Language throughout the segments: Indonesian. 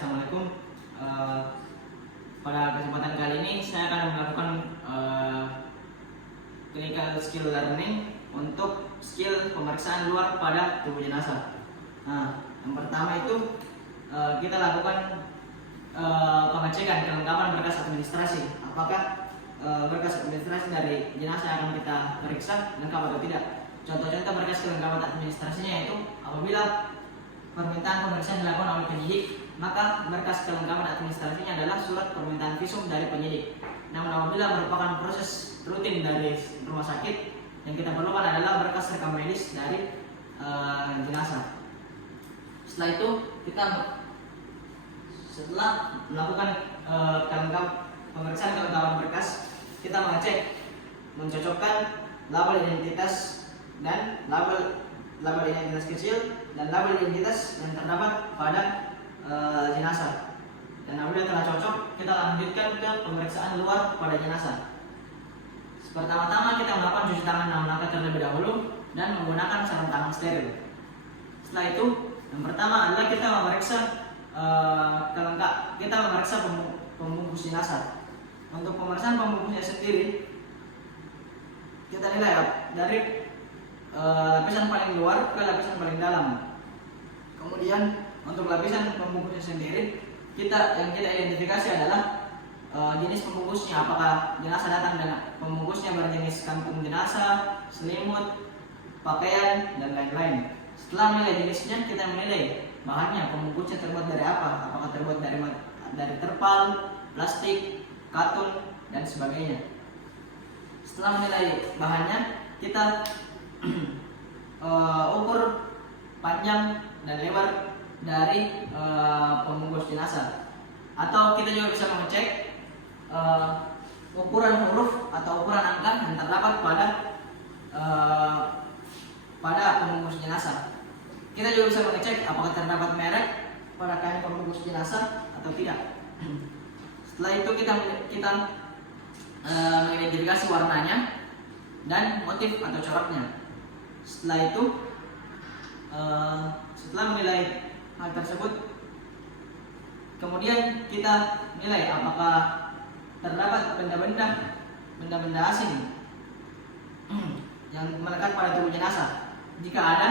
Assalamualaikum. Pada kesempatan kali ini saya akan melakukan clinical skill learning untuk skill pemeriksaan luar pada tubuh jenazah. Nah, yang pertama itu kita lakukan pengecekan kelengkapan berkas administrasi. Apakah berkas administrasi dari jenazah yang akan kita periksa lengkap atau tidak? Contoh-contoh berkas kelengkapan administrasinya yaitu apabila permintaan pemeriksaan dilakukan oleh penyidik, maka berkas kelengkapan administrasinya adalah surat permintaan visum dari penyidik. Namun apabila merupakan proses rutin dari rumah sakit, yang kita perlukan adalah berkas rekam medis dari jenazah. Setelah itu setelah melakukan pemeriksaan kelengkapan berkas, kita mencocokkan label identitas dan label identitas kecil dan label identitas yang terdapat pada jenazah. Dan apabila telah cocok, kita lanjutkan ke pemeriksaan luar pada jenazah. Pertama-tama kita melakukan cuci tangan 6 langkah terlebih dahulu dan menggunakan sarung tangan steril. Setelah itu, yang pertama adalah kita memeriksa pembungkus jenazah. Untuk pemeriksaan pembungkusnya sendiri, kita nilai dari lapisan paling luar ke lapisan paling dalam. Kemudian untuk lapisan pembungkusnya sendiri, yang kita identifikasi adalah jenis pembungkusnya. Apakah jenazah datang dengan pembungkusnya berjenis kantung jenazah, selimut, pakaian, dan lain-lain. Setelah menilai jenisnya, kita menilai bahannya, pembungkusnya terbuat dari apa? Apakah terbuat dari terpal, plastik, katun, dan sebagainya. Setelah menilai bahannya, kita ukur panjang dan lebar dari pembungkus jenazah. Atau kita juga bisa mengecek ukuran huruf atau ukuran angka yang terdapat pada pembungkus jenazah. Kita juga bisa mengecek apakah terdapat merek pada kain pembungkus jenazah atau tidak. Setelah itu kita mengidentifikasi warnanya dan motif atau coraknya. Setelah itu, setelah menilai hal tersebut, kemudian kita nilai apakah terdapat benda-benda asing yang melekat pada tubuh jenazah. Jika ada,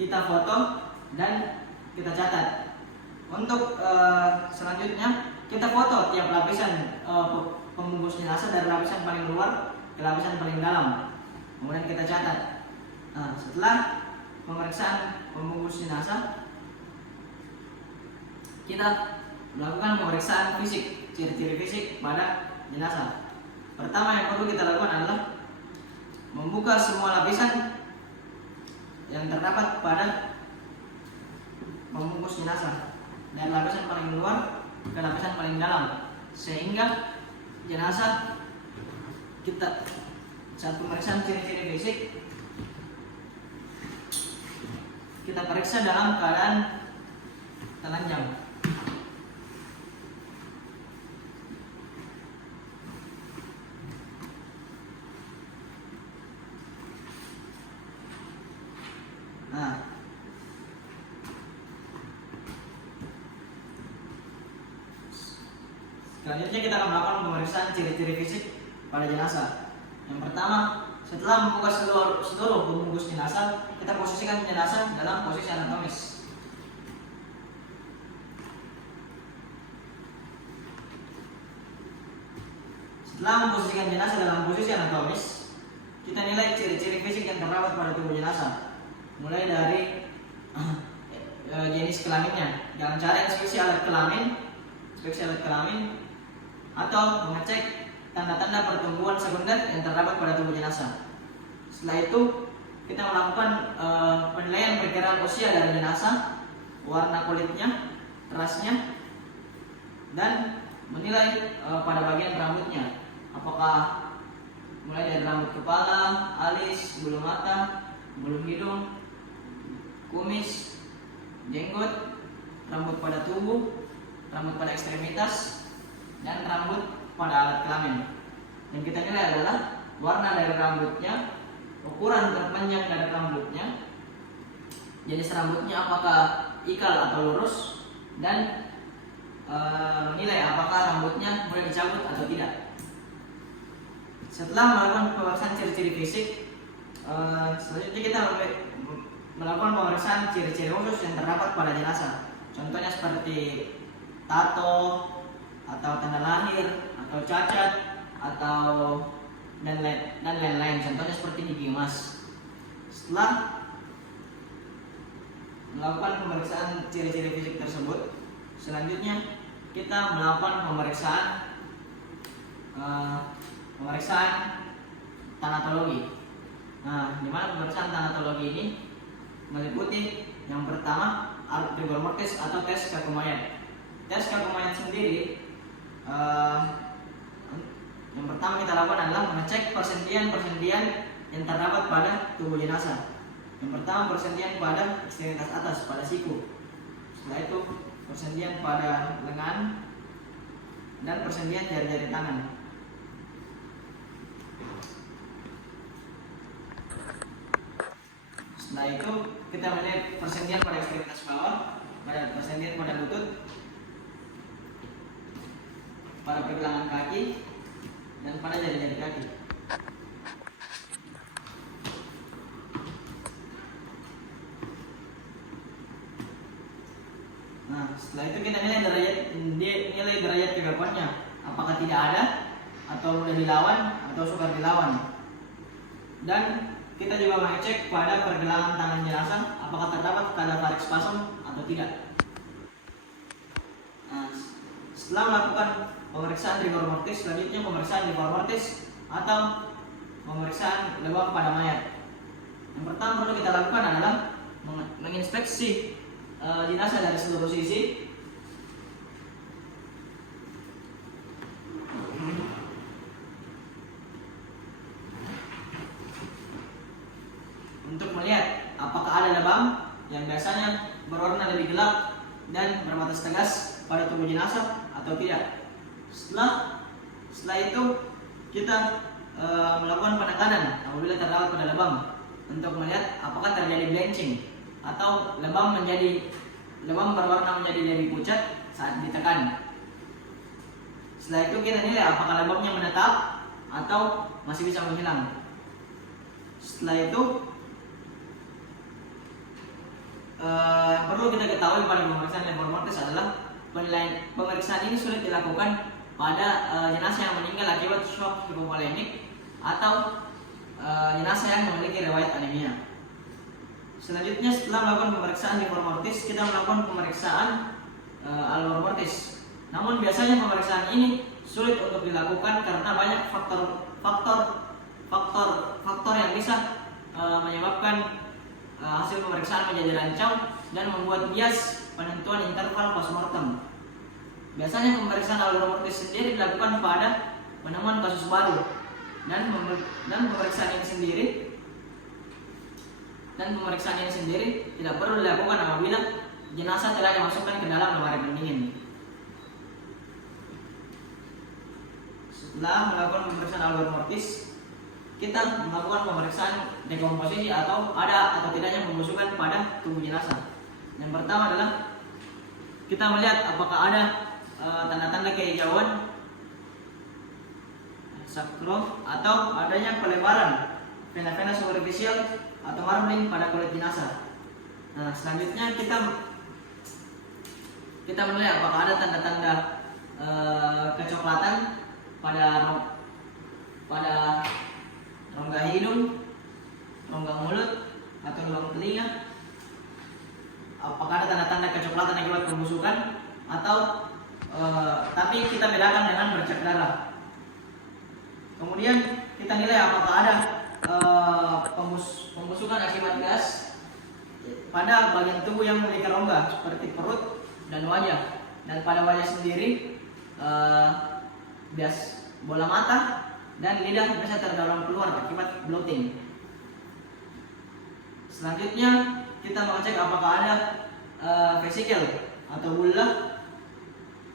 kita foto dan kita catat. Untuk selanjutnya, kita foto tiap lapisan pembungkus jenazah dari lapisan paling luar ke lapisan paling dalam. Kemudian kita catat. Nah, setelah pemeriksaan pembungkus jenazah, kita melakukan pemeriksaan fisik, ciri-ciri fisik pada jenazah. Pertama yang perlu kita lakukan adalah membuka semua lapisan yang terdapat pada pembungkus jenazah dari lapisan paling luar ke lapisan paling dalam, sehingga jenazah kita saat pemeriksaan ciri-ciri fisik kita periksa dalam keadaan telanjang. Nah, selanjutnya kita akan melakukan pemeriksaan ciri-ciri fisik pada jenazah. Yang pertama, setelah membuka seluruh pembungkus jenazah, kita posisikan jenazah dalam posisi anatomis. Setelah memposisikan jenazah dalam posisi anatomis, kita nilai ciri-ciri fisik yang terdapat pada tubuh jenazah, mulai dari jenis kelaminnya, dengan cara inspeksi alat kelamin, atau mengecek tanda-tanda pertumbuhan sekunder yang terdapat pada tubuh jenazah. Setelah itu, kita melakukan penilaian perkiraan usia dari jenazah, warna kulitnya, rasnya, dan menilai pada bagian rambutnya, apakah mulai dari rambut kepala, alis, bulu mata, bulu hidung, kumis, jenggot, rambut pada tubuh, rambut pada ekstremitas, dan rambut pada alat kelamin. Yang kita nilai adalah warna dari rambutnya, ukuran terpanjang dari rambutnya, jenis rambutnya apakah ikal atau lurus, dan menilai apakah rambutnya boleh dicabut atau tidak. Setelah melakukan pemeriksaan ciri-ciri fisik, selanjutnya kita melakukan pemeriksaan ciri-ciri khusus yang terdapat pada jenazah. Contohnya seperti tato, atau tanda lahir, atau cacat, atau dan lain-lain. Contohnya seperti gigi emas. Setelah melakukan pemeriksaan ciri-ciri fisik tersebut, selanjutnya kita melakukan pemeriksaan tanatologi. Nah, di mana pemeriksaan tanatologi ini meliputi yang pertama rigor mortis atau tes kaku mayat. Tes kaku mayat sendiri, yang pertama kita lakukan adalah mengecek persentian-persentian yang terdapat pada tubuh jenazah. Yang pertama persentian pada ekstremitas atas, pada siku. Setelah itu persentian pada lengan dan persentian jari-jari tangan. Setelah itu kita melihat persentian pada ekstremitas bawah, pada persentian pada lutut, pada pergelangan kaki, dan pada jari-jari kaki. Nah, setelah itu kita nilai derajat kegaguhannya, apakah tidak ada, atau mudah dilawan, atau sukar dilawan. Dan kita juga mengecek pada pergelangan tangan jenazah, apakah terdapat tanda tarik spasm atau tidak. Nah, setelah melakukan pemeriksaan rigor mortis, selanjutnya pemeriksaan rigor mortis atau pemeriksaan lebam pada mayat. Yang pertama perlu kita lakukan adalah menginspeksi jenazah dari seluruh sisi. Untuk melihat apakah ada lebam yang biasanya berwarna lebih gelap dan berbatas tegas pada tubuh jenazah atau tidak. Setelah itu kita melakukan penekanan apabila terdapat pada lebam untuk melihat apakah terjadi blanching atau lebam berwarna menjadi lebih pucat saat ditekan. Setelah itu kita nilai apakah lebamnya menetap atau masih bisa menghilang. Setelah itu yang perlu kita ketahui pada pemeriksaan rigor mortis adalah pemeriksaan ini sulit dilakukan pada jenazah yang meninggal akibat shock hipovolemik atau jenazah yang memiliki riwayat anemia. Selanjutnya setelah melakukan pemeriksaan rigor mortis, kita melakukan pemeriksaan algor mortis. Namun biasanya pemeriksaan ini sulit untuk dilakukan karena banyak faktor yang bisa menyebabkan hasil pemeriksaan menjadi rancang dan membuat bias penentuan interval postmortem. Biasanya pemeriksaan algor mortis sendiri dilakukan pada penemuan kasus baru dan pemeriksaan ini sendiri tidak perlu dilakukan apabila jenazah telah dimasukkan ke dalam lemari pendingin. Setelah melakukan pemeriksaan algor mortis, kita melakukan pemeriksaan dekomposisi atau ada atau tidaknya pembusukan pada tubuh jenazah. Yang pertama adalah kita melihat apakah ada tanda-tanda kehijauan, sakro, atau adanya pelebaran vena-vena superficial atau marbling pada kulit jenazah. Nah, selanjutnya kita melihat apakah ada tanda-tanda kecoklatan pada rongga hidung, rongga mulut, atau lubang telinga. Apakah ada tanda-tanda kecoklatan akibat pembusukan atau tapi kita bedakan dengan bercak darah. Kemudian kita nilai apakah ada pembusukan akibat gas pada bagian tubuh yang memiliki rongga seperti perut dan wajah. Dan pada wajah sendiri bias bola mata dan lidah bisa terdalam keluar akibat bloating. Selanjutnya kita mengecek apakah ada vesikel atau bulla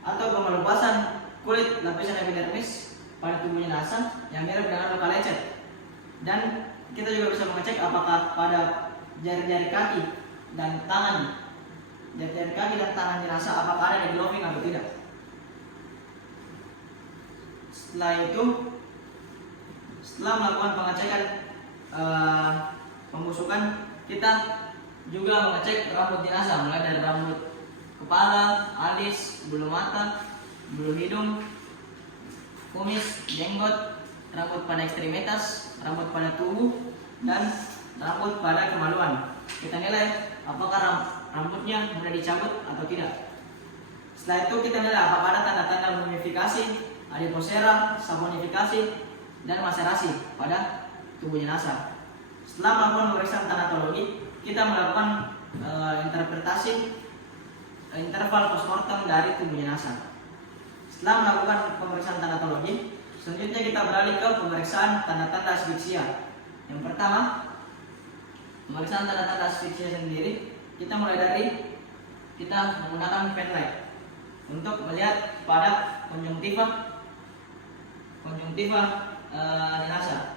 atau kemelupasan kulit lapisan epidermis pada tubuh jenazah yang mirip dengan luka lecet. Dan kita juga bisa mengecek apakah pada jari-jari kaki dan tangan jenazah apakah ada degloving atau tidak. Setelah itu, setelah melakukan pengecekan pembusukan, kita juga mengecek rambut jenazah, mulai dari rambut kepala, alis, bulu mata, bulu hidung, kumis, jenggot, rambut pada ekstremitas, rambut pada tubuh, dan rambut pada kemaluan. Kita nilai apakah rambutnya mudah dicabut atau tidak. Setelah itu kita nilai apakah ada tanda-tanda mumifikasi, adiposera, sabonifikasi, dan maserasi pada tubuh jenazah. Setelah melakukan pemeriksaan tanatologi, kita melakukan interpretasi interval postmortem dari tubuh jenazah. Setelah melakukan pemeriksaan tanatologi, selanjutnya kita beralih ke pemeriksaan tanda-tanda asfiksia. Yang pertama, pemeriksaan tanda-tanda asfiksia sendiri, kita mulai dari kita menggunakan pen light untuk melihat pada konjungtiva jenazah,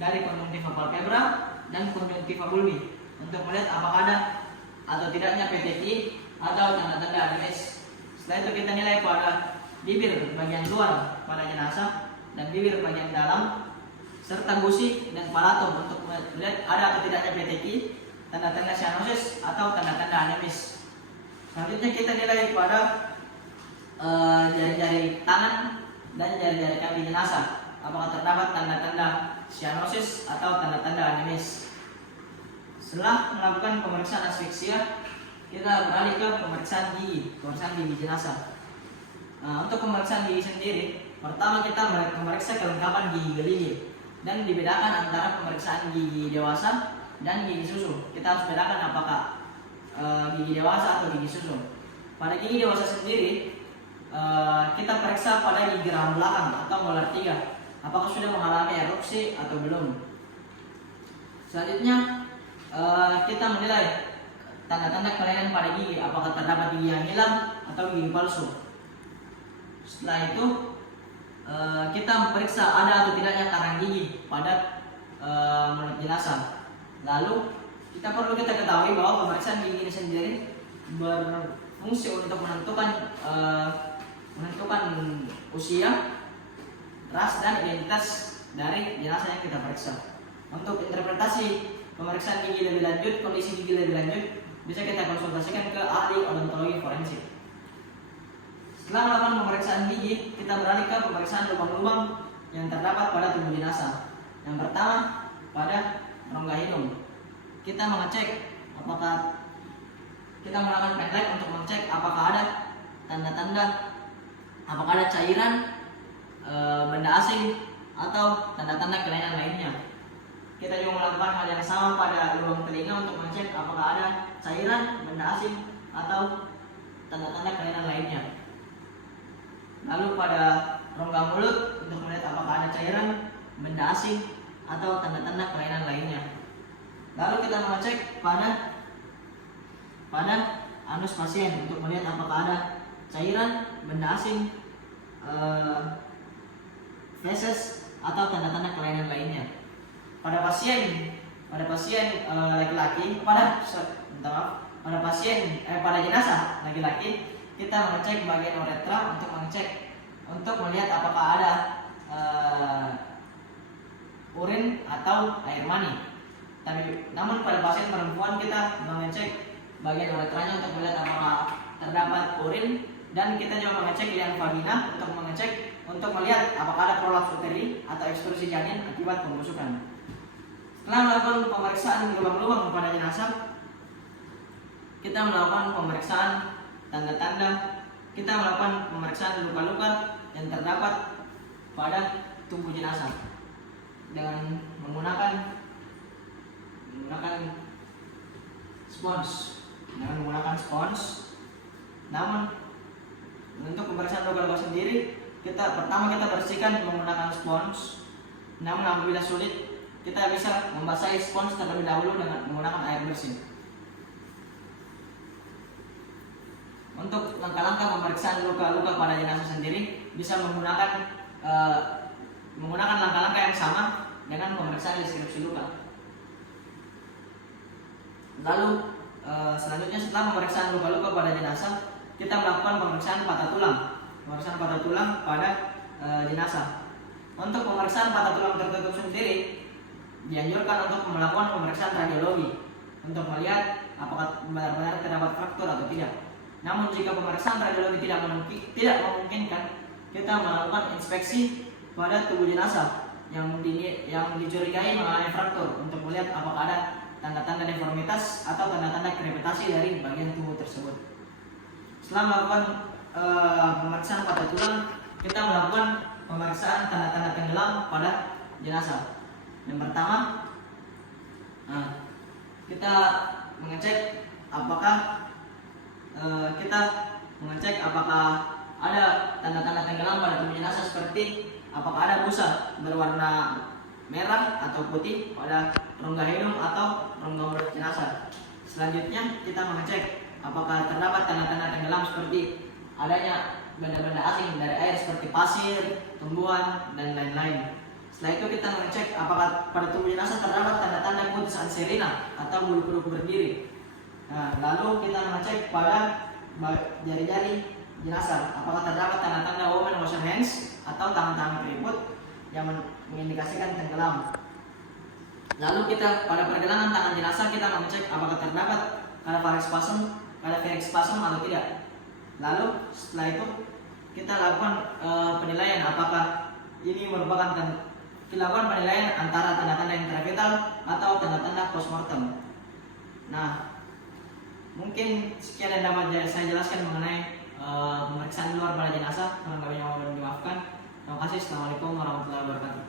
dari konjungtiva palpebra dan konjungtiva bulbi, untuk melihat apakah ada atau tidaknya PTKI atau tanda-tanda ADS. Setelah itu kita nilai pada bibir bagian luar pada jenazah dan bibir bagian dalam, serta gusi dan palatum untuk melihat ada atau tidaknya PTKI, tanda-tanda cyanosis atau tanda-tanda anemis. Selanjutnya kita nilai pada jari-jari tangan dan jari-jari kaki jenazah, apakah terdapat tanda-tanda cyanosis atau tanda-tanda anemis. Setelah melakukan pemeriksaan asfiksia, kita beralih ke pemeriksaan gigi jenazah. Untuk pemeriksaan gigi sendiri, pertama kita memeriksa kelengkapan gigi gerigi dan dibedakan antara pemeriksaan gigi dewasa dan gigi susu. Kita harus bedakan apakah gigi dewasa atau gigi susu. Pada gigi dewasa sendiri, kita periksa pada gigi rahang belakang atau molar 3, apakah sudah mengalami erupsi atau belum. Selanjutnya, kita menilai tanda-tanda kelainan pada gigi, apakah terdapat gigi yang hilang atau gigi palsu. Setelah itu, kita memeriksa ada atau tidaknya karang gigi pada mulut jenazah. Lalu kita ketahui bahwa pemeriksaan gigi ini sendiri berfungsi untuk menentukan usia, ras, dan identitas dari jenazah yang kita periksa. Untuk interpretasi pemeriksaan gigi lebih lanjut, kondisi gigi lebih lanjut, bisa kita konsultasikan ke ahli odontologi forensik. Setelah melakukan pemeriksaan gigi, kita beralih ke pemeriksaan lubang-lubang yang terdapat pada tubuh jenazah. Yang pertama, pada rongga hidung. Kita mengecek apakah kita melakukan pen light untuk mengecek apakah ada tanda-tanda, apakah ada cairan, benda asing, atau tanda-tanda kelainan lainnya. Kita juga melakukan hal yang sama pada lubang telinga untuk mengecek apakah ada cairan, benda asing, atau tanda-tanda kelainan lainnya. Lalu pada rongga mulut untuk melihat apakah ada cairan, benda asing, atau tanda-tanda kelainan lainnya. Lalu kita mengecek pada anus pasien untuk melihat apakah ada cairan, benda asing, feses, atau tanda-tanda kelainan lainnya. Pada pasien laki-laki, pada jenazah laki-laki, kita mengecek bagian uretra untuk melihat apakah ada urin atau air mani. Namun pada pasien perempuan kita mengecek bagian uretranya untuk melihat apakah terdapat urin, dan kita juga mengecek liang vagina untuk melihat apakah ada prolaps uteri atau ekstrusi janin akibat pembusukan. Setelah melakukan pemeriksaan lubang-lubang pada jenazah, kita melakukan pemeriksaan tanda-tanda, kita melakukan pemeriksaan luka-luka yang terdapat pada tubuh jenazah dengan menggunakan spons. Namun untuk pemeriksaan luka-luka sendiri, pertama kita bersihkan menggunakan spons. Namun apabila sulit, kita bisa membasahi spons terlebih dahulu dengan menggunakan air bersih. Untuk langkah-langkah pemeriksaan luka-luka pada jenazah sendiri bisa menggunakan langkah-langkah yang sama dengan pemeriksaan deskripsi luka. Lalu selanjutnya, setelah pemeriksaan luka-luka pada jenazah, kita melakukan pemeriksaan patah tulang pada jenazah. Untuk pemeriksaan patah tulang tertutup sendiri, dianjurkan untuk melakukan pemeriksaan radiologi untuk melihat apakah benar-benar terdapat fraktur atau tidak. Namun jika pemeriksaan radiologi tidak memungkinkan, kita melakukan inspeksi pada tubuh jenazah yang dicurigai mengalami fraktur untuk melihat apakah ada tanda-tanda deformitas atau tanda-tanda krepitasi dari bagian tubuh tersebut. Setelah melakukan pemeriksaan pada tulang, kita melakukan pemeriksaan tanda-tanda tenggelam pada jenazah. Yang pertama, kita mengecek apakah ada tanda-tanda tenggelam pada tubuh jenazah, seperti apakah ada busa berwarna merah atau putih pada rongga hidung atau rongga mulut jenazah. Selanjutnya kita mengecek apakah terdapat tanda-tanda tenggelam seperti adanya benda-benda asing dari air seperti pasir, tumbuhan, dan lain-lain. Setelah itu kita mengecek apakah pada tubuh jenazah terdapat tanda-tanda kutus anserina atau bulu kudu berdiri. Lalu kita mengecek pada jari-jari jenazah apakah terdapat tanda-tanda woman wash your hands atau tangan-tangan keriput yang mengindikasikan tenggelam. Lalu kita pada pergelangan tangan jenazah kita mengecek apakah terdapat cadaveric spasm atau tidak. Lalu setelah itu kita lakukan penilaian apakah ini merupakan dilakukan penilaian antara tanda-tanda intravital atau tanda-tanda postmortem. Mungkin sekian yang dapat saya jelaskan mengenai pemeriksaan luar pada jenazah. Kurang lebihnya mohon dimaafkan. Terima kasih. Assalamualaikum warahmatullahi wabarakatuh.